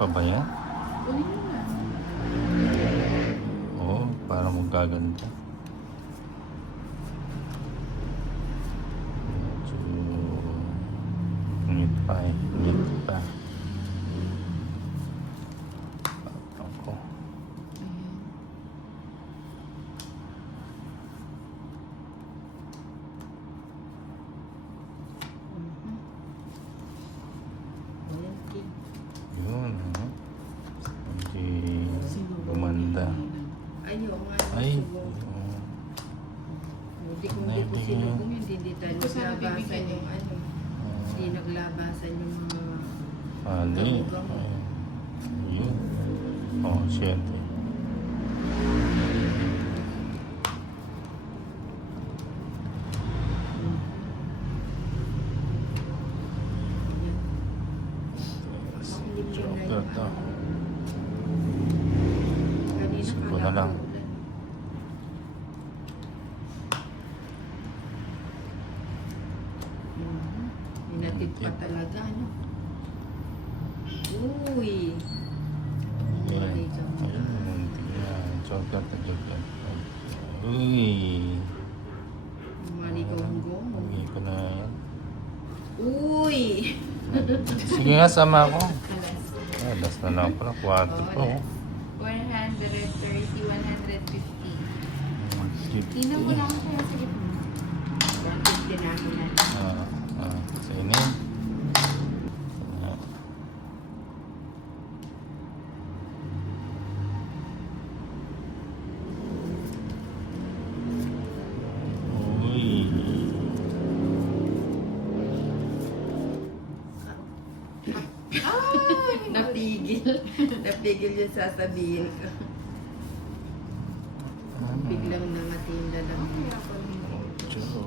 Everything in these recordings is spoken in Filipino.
pa ba yan? Kunin mo na. Oo, para magkaganda. Medyo ngit pa eh. Ngit pa. Ako. Ayan. Ayan, King. Yun. Hindi gumanda. Ay, oo nga. Ay. Subong. Hindi kung hindi ko Hindi. sinubong yun, hindi tayo Hindi ko sana naglabasan bibigyan yung eh. ano. Hindi naglabasan yung mga... Ali. Yun. Oh, shit. Chocolate to. Kanina Sipo kala na lang. ko ulan. Hinatid pa talaga, ano? Uy! Umali ka mo. Ayun. Chocolate na chocolate. Uy. Umali ka mong gomo. Uwi ko na yan. Uy! Sige nga, sama ako. Alas. Last na lang pala. 4 po. 130, 150. Tingnan mo lang kaya sa gitna. 150 na ako na. Sa inin. Uy. Napigil. Napigil yung sasabihin ko. Biglang nangatinda lang. Kaya pa rin. Ocho.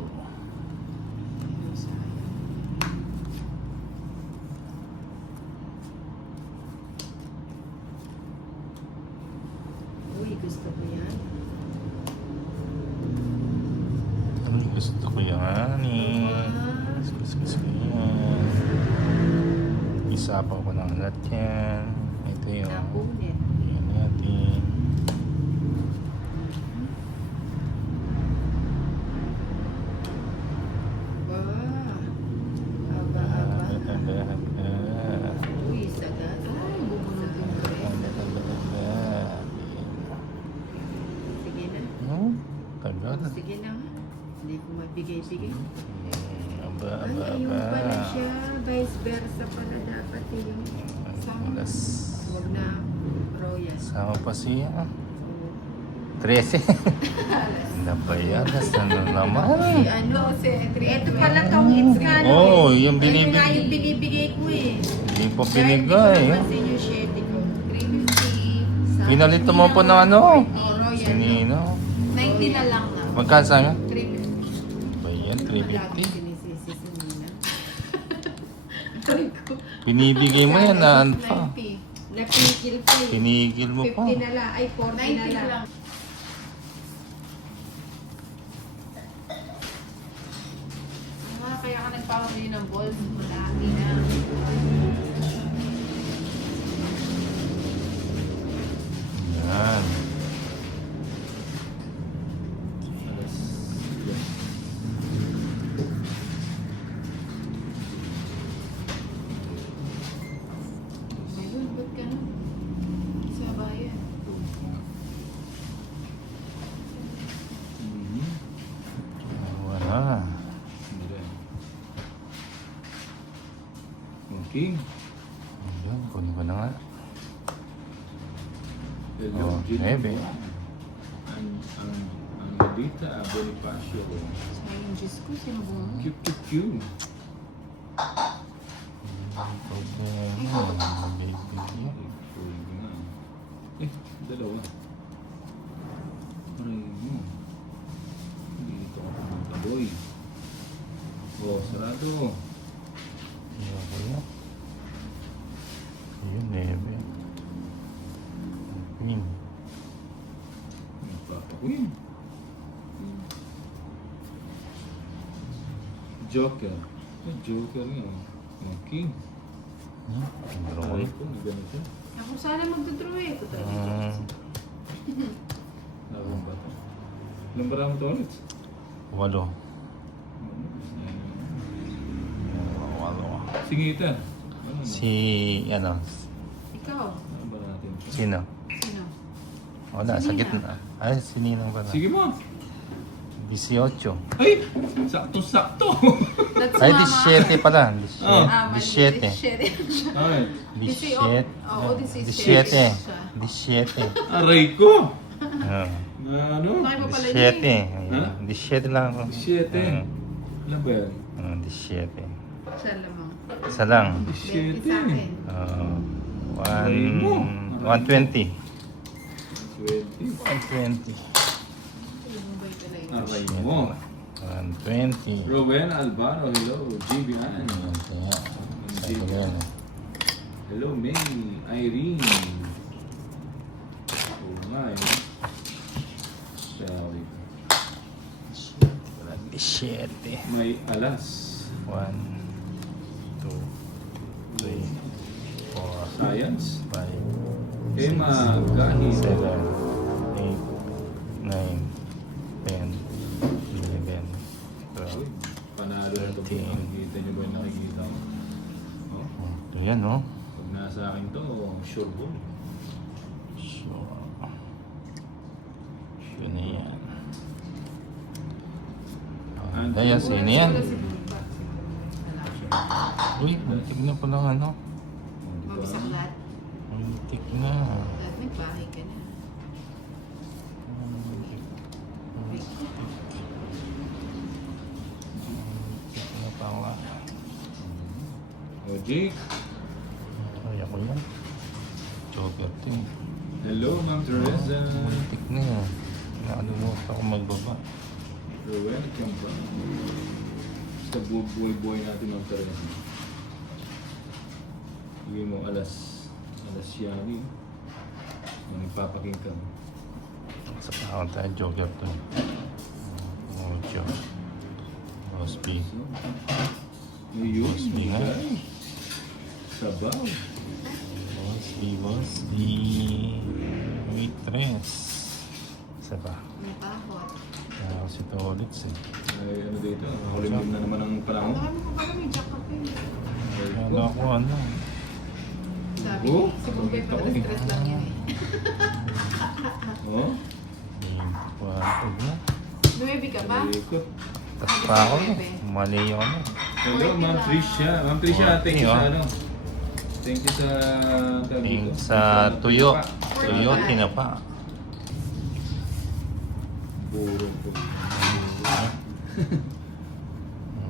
Uy, gusto ko yan. Ay, gusto ko yan eh. Gusto ko yan. Isa pa ko ng lahat yan. Ito yung Napunit. yan natin. Wow. Aba. Uy, sagas. Ay, bumunod yung dress. Sige na. Tagal. Sige na nga. Hindi ko mabigay-bigay. Aba, Ay, aba, ayun aba. pala siya. Vice versa pala dapat yung... Alas. Huwag na royal. Sama pa siya. Oo. 13. Ano ba yan? Ano naman? Si ano? Si Ito pala tong it's nga. Oo, yung Ayun nga binibigay. yung binibigay ko eh. Hindi pa Dahil binigay. Hindi ko napansin yung shade ko. 350. Pinalito mo po ng ano? Oh, royal. Sinino? 90 na lang na. Magkano sa'yo? 350. Ba yan? Lagi 350? sinisisi si Nina. Binibigay mo yan na ano pa? 90. Napigil pa eh. Pinigil mo pa. 50 na lang. Ay, 40 na 90 lang. lang. Kaya ka nagpapabili ng balls. Malaki na. Yan. Ayun, ba't ka na? Sa bayan. Wala. King. Ayan, kunin ko na nga. Hello, Oh, Jimmy. maybe. Ang Lolita Bonifacio. Sayang Diyos ko, sinubong mo. Cute. Ang problema. Mabibigyan. Dalawa. Aray mo. Dito ako pumunta, boy. Oh, sarado. Ayan ko yan. Ayun, nebe. Queen. Papa Queen. Joker. Joker nga. King. Drone. Aray ko, may ganito. Ako sana magdodraw eh. Ito talaga. Nakakang bata. Ilang bara mo ito ulit? 8. Walo. Singitan. Ano mo? Si, ano, Ikaw. Ano ba natin? sino? Sino? Wala, Si sa Nina. gitna. Ay, si Ninang pala. Sige mo. 18. Ay! Sakto-sakto! That's Ay, mama. 17 pala. Ah, 17. 17. Ay! 17. Oo, 17. 17. Aray ko! Ah, Na ano? Bakit pa pala niya 17. Ha? 17 lang ako. 17. Ano ba yan? 17. Siya lamang. Isa lang. 20 sa akin. 120. 20. 120. Yung bay talaga. Aray mo. 120. Rowen Albano, hello. GBN. Sabi ko yan. Hello, May. Irene. Oo nga, eh. Sabi ko. 17. May alas. 1, 2, 3, 4, Science. 5, Emma Gahi. 7, 8, 9, 10, 11, 12. Panalo na ito po. 13. Nakikita nyo ba yung nakikita ko? Oh. Ito yan, no? Pag nasa akin to, sure po. Sure. Sure na yan. Ayan, sino yan? Wala si Bumba. Wala siya. Uy, muntik na pala ano. Mabisaklat. Muntik na. At may bahay ka na. Muntik na pa nga. O, Jake. Ay, ako yan. Joker to eh. Hello, Ma'am Teresa. Muntik na yan. Nakalimutan ako magbaba. Welcome pa. Sa buhay-buhay natin, Ma'am Teresa. Hindi mo alas yani. Nagpapaking ka. Sa pakang tayo, Joker to. Mojo. Rosby. So, yun. Rosby nga. guys. Sabaw. Rosby. Waitress. Isa pa. May bakot. Kaya si Tolitz eh. Ay, ano dito? Nakulimlim na naman ang panahon. Ang dami ko pala may jacket eh. Kala ko ano. Sabi Oh, si Bumbay pala stress lang yan eh. Oh, Huwag na. Nuebi ka ba? ikot. Tas pa ako eh. Mali yun eh. Hello, Ma'am Tricia. Ma'am Tricia, thank you sa ano. Thank you sa... Yung sa tuyo. Tuyo, tinapa. Puro po.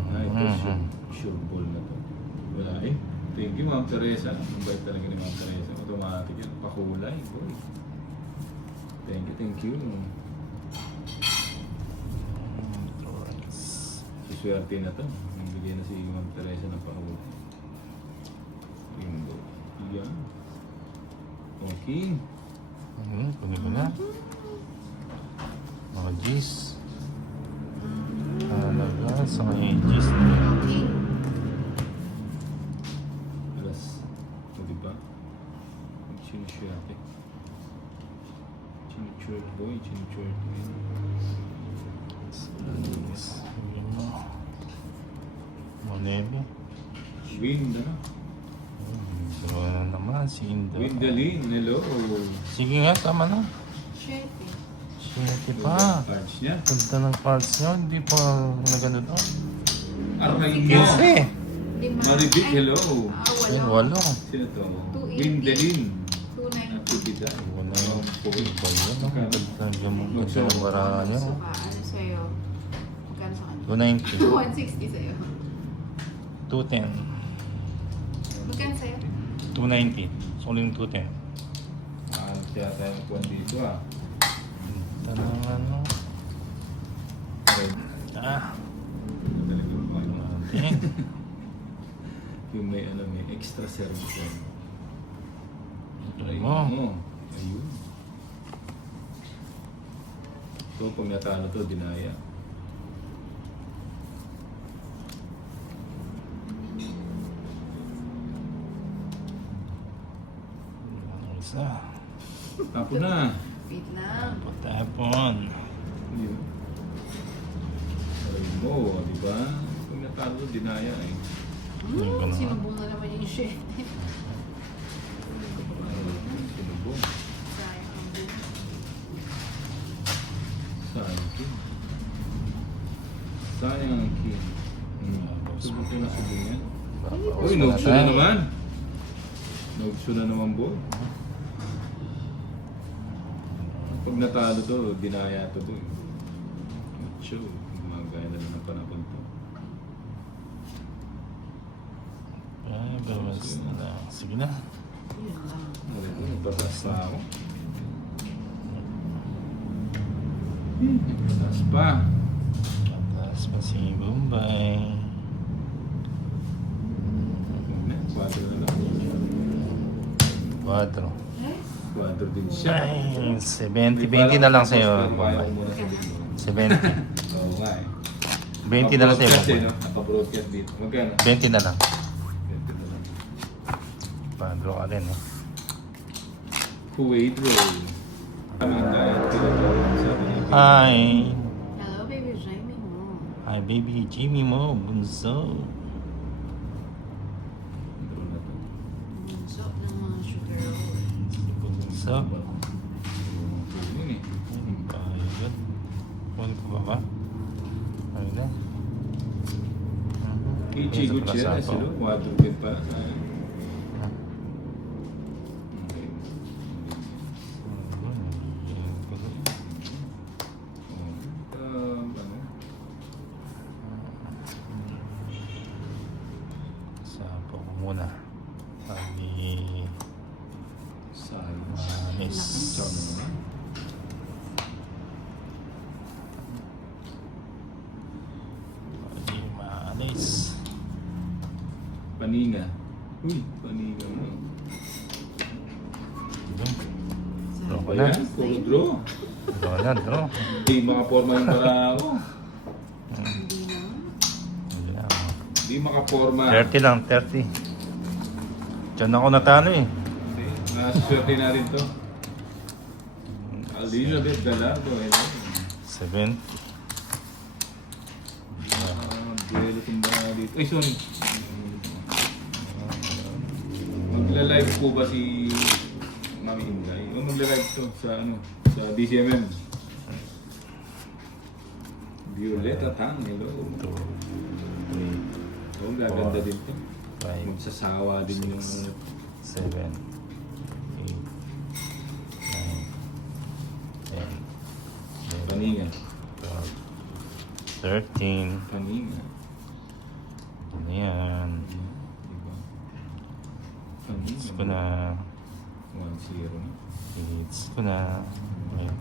Ay, ito sure ball na to. Wala eh. Thank you, Ma'am Teresa. Ang bait talaga ni Ma'am Teresa. Automatic yun. Pakulay. Boy. Thank you, thank you. Suswerte na to. Nagbigay na si Ma'am Teresa ng pakulay. Rainbow. Yan. Okay. Kunin ko na. Mga G's. Talaga, sa mga G's na yun. Okay. Alas. O diba? Sinuswerte. Chinuchurd boy. Chinuchurd boy. Yun mo. Monebe. Wind, ano? Pero na naman, si Indo. Windalin, hello. Sige nga, tama na. Shit eh. Shit pa. Cards niya. Ganda ng cards niya, hindi pa nagano doon. Aray mo. Kasi, Lima. Maribik, Ay, hello. ay, walo. walo. Sino to? 280. Windalin. 290. Aktivida. Wala yung pool ba yun? Ang ganda ng gamong ganda ng baraha niya. So, ano sa'yo? Magkano sa kanya? 290. 160 sa'yo. 210. Magkano sa'yo? 290. Suling 210. Ano siya tayo kuwan dito ah. Ganda ng ano. Aray. Ah. Talagang ano. Okay. Yung may ano, may extra service yan. Aray Mo. mo. Ayun. So, pag natalo to, dinaya. Isa. Tapo na. Wait lang. Patapon. Yun. Aray mo, di ba? Kung natalo, dinaya eh. Yun ko na. Sinubong na naman yung shit. Sinubong. Sayang ang boom. Sayang king. Sayang ang king. Subok ko na subok yan. Uy, nogso na naman. Nogso na naman, boy. Pag natalo to, dinaya to to. Nogso. Gumagaya na ng panapon to. Ay, bawas na lang. Sige na. Yun lang. Ulit ko, nagpapas na ako. Nagpapas pa. Tapos pa si Bombay. Quadro na lang. 4. Quadro din siya. Ay, 70. 20 na lang sa'yo, Bombay. 70. Oo nga eh. 20 na lang sa'yo, Naka-broadcast eh, Bombay. no? Naka-broadcast dito. Magkano? 20 na lang. 20 na lang. Padro ka rin, eh. Kuwait roll. Kami ang diet ko. Sabi niya. Hi. Hello, baby Jamie mo. Hi, baby. Jimmy mo. Bunso. Draw na to. Bunso ng mga sugar roll. Bunso. Yun eh. Ayun. Kunin ko ba ba? Ayun na. Ichi Ayun, sa Gutierrez, plaza no? po. Quadro din pa. Sayang. Okay. Ano? Sapo ko muna. Pagi Sayang. manis. Ciao na naman. Pagi manis. Paninga. Uy, paninga mo. Draw ko Ano na. yan? Puro draw. Draw na, draw. Hindi makaporma yung barako. Hindi na. Hindi na. Hindi makaporma. 30 lang, 30. Diyan ako natalo eh. Hindi. Nasaswerte natin to. Elizabeth Gallardo. 70. Duelo tumba dito. Ay, sorry. Magla-live po ba si Mami Ingay? O magla-live to sa ano? Sa DCMM. Violeta Tang, hello. 2, 3, Oh, gaganda din to. 5, Magsasawa din yung 7, 8, 9, 10, 11, paninga. 12, 13. Paninga. Ano yan? Diba? Hits ko Paninga. na. 1-0 na. Hits ko na. Ayun.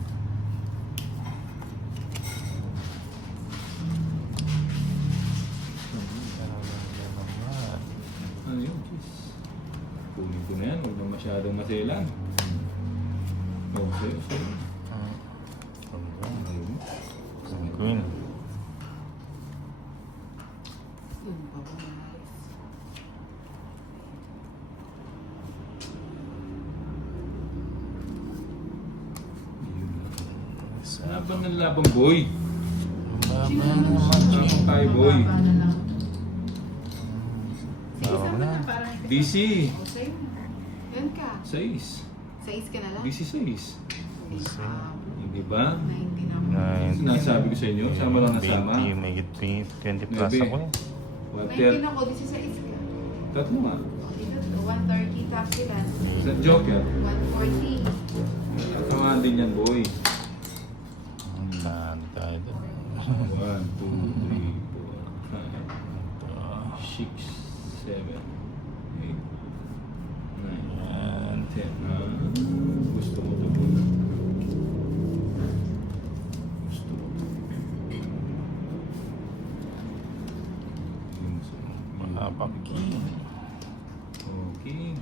Ano yun? Jeez. Kunin ko na yan. Huwag na masyadong maselan. Oh, sa'yo, sa'yo. Ayun. Queen. Yun pa ba? Laban ng labang boy. Baba naman, G. Laban tayo boy. Baba na lang. Sige, Baba sama na. na. Parang DC. O, sa'yo. Yan ka. 6. Sa is ka na lang. DC 6. Isa. Hindi ba? 19 ako. 9. Sinasabi ko sa inyo, sama lang nasama. 20, may 20 plus Maybe. ako eh. 19 ako, di sa is ka. Tatlo nga. O, dito, 130 top ilan? Sa Joker. 140. Samahan din yan boy. Ano tayo doon? 1, 2, 3, 4, 5, 6, 7, 8, 9, 10. Gusto mo ito boy. Gusto mo ito. Mapaking. Okay.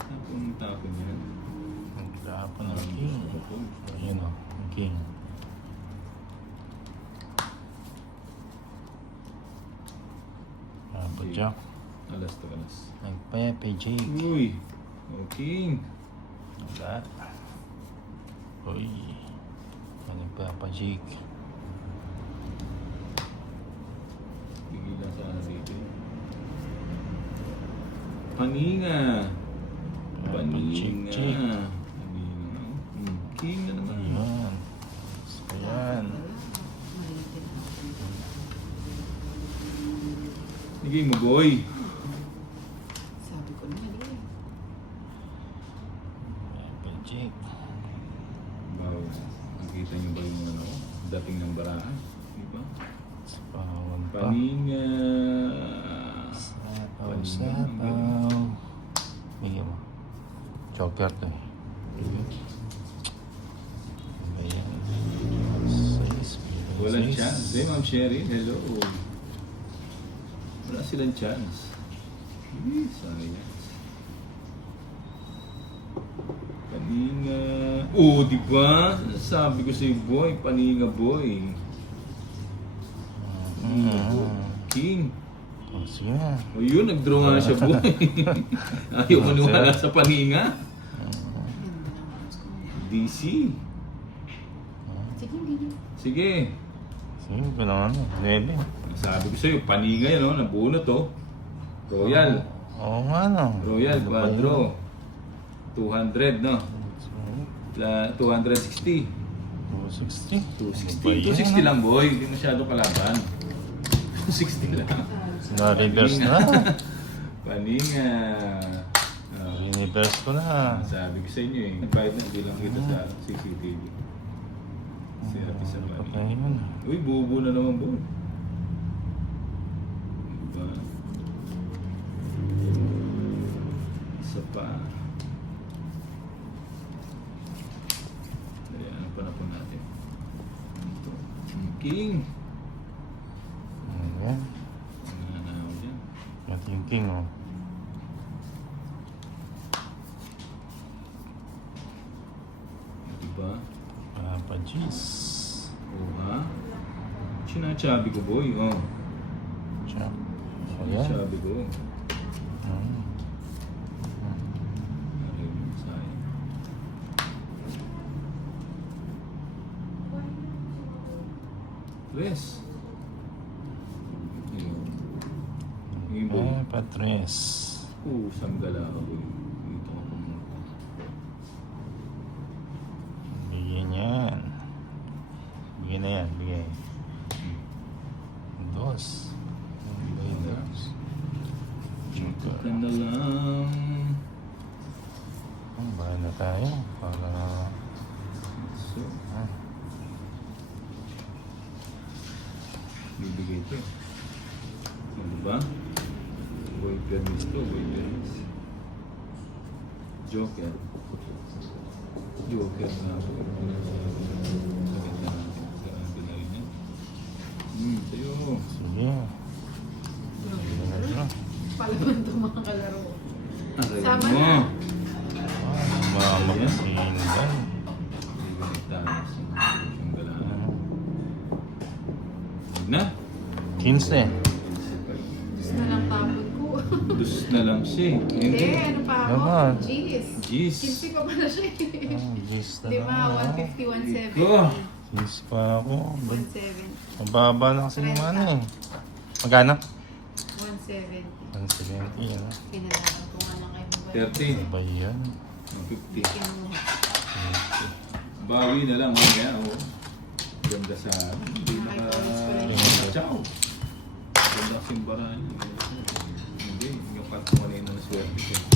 Napunta ako niyan. Naglapan ng king. Ayun o, ang king. Jack. Alas to alas. Nagpepe Jake. Uy! Okay. Wala. Uy. Ano pa, pajik. Pigilan sana dito. Paninga. Paninga. Chik-chik. Paninga. King na naman. Ayan. Ayan. Maliit din ako. Sige mo, boy. Sabi ko na mali. Pajik. Wow. Nakita niyo ba yung ano, dating ng barahan? Di ba? Sapawan pa. Paninga. Sapaw, sapaw. Bigyan mo. Joker to eh. Ayan. Walang chance. Eh, Ma'am Sherry, hello. Wala silang chance. Sayang. Paninga. Oh, di ba? Sabi ko sa'yo, boy. Paninga, boy. King. Oh, sige na. O yun, nag-draw nga na siya, boy. Ayaw maniwala sa paninga. Yan na naman ko. DC. Sige, hindi. Sige. Sige, ko naman. 9. Sabi ko sa'yo, paninga yan, oh. Nabuno to. Royal. Oo nga no. Royal, Ano ba quadro. yun? 200, no? 260. 260. 260 lang, boy. Hindi masyado kalaban. 260 lang. Na-reverse na. Paninga. Oh, Reverse ko na. sabi ko sa inyo eh. Nagbayad na bilang kita sa CCTV. Si Ate sa Patay paninga. yun. Uy, bubo na naman, boy. Diba? Isa pa. Dali, ano pa na po natin? Ito. King. Ayan. Ano na ako dyan? At yung king oh. Diba? Pajis. Oo ha? Sinasabi ko, boy. Oh. Check. Ayan. Sinasabi ko. Hmm. Ay, sayang. Tres. Ayun. Ayun, boy. Patres. Sanggala ka, boy. Dito ka pumunta. Bigyan yan. Bigyan na yan. Bigay. Dos. Bigay dos. Dito ka na lang. Bahan na tayo. Para... So, Ah. bibigay ito. Ano ba? Boy permis to, boy permis. Joker. Joker na ako. Sa ganda natin. Sa binari niya. Sa'yo. Sige. Bigyan na ito. Palaban itong mga kalaro. Aray Sama mo. na. Mamakasingan. Bibigay tayo sa siyang galaan. Huwag na. 15. Diyos na lang tapon ko. Dus na lang siya. Hindi, ano pa ako? Naman. Jeez. Jeez. 15 pa pala siya eh. Gis na Di ba? lang. 150, 170. Iko. Gis pa ako. 170. Mababa na kasi yung ano eh. Magkano? 170. 170. Ano? Pinalaban ko nga lang kay Bubay. 30. Ano ba yan? 50. Kinuha. Bawi na lang. Kaya, oh. Ganda sa... Hindi Nakay-college ko lang yun. Ciao. Ganda simbaran. Hindi. Yung kanto kanina na swerte ko.